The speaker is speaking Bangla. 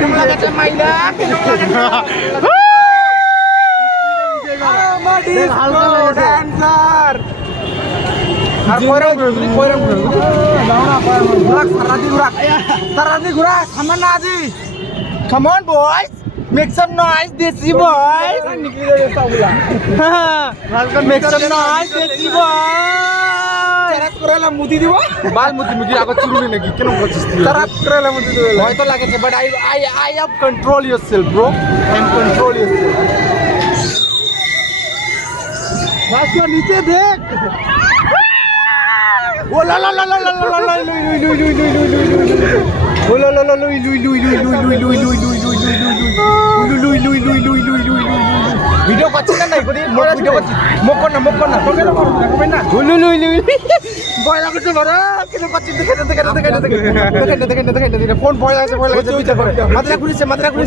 Film laga maila, film laga. Dancer. আর কয়রম সারাদি ঘুরা থামান না আজি come on boys make some noise desi boys make some noise desi boys তারাত করালা মুদি দিব বাল মুদি আগত চুরুনি নাকি কেন করছিস তুই তারাত করালা মুদি দিব হয়তো লাগেছে but I have control yourself bro and control yourself বাসা নিচে দেখ ও লা লা লা লা লা লা লা ভিডিও করছিস না নাই করি মোর ভিডিও করছিস মুখ কর না তোকে না করবে না ভয় লাগছে বড় কেন করছিস দেখে ফোন ভয় লাগছে মাথা ঘুরিছে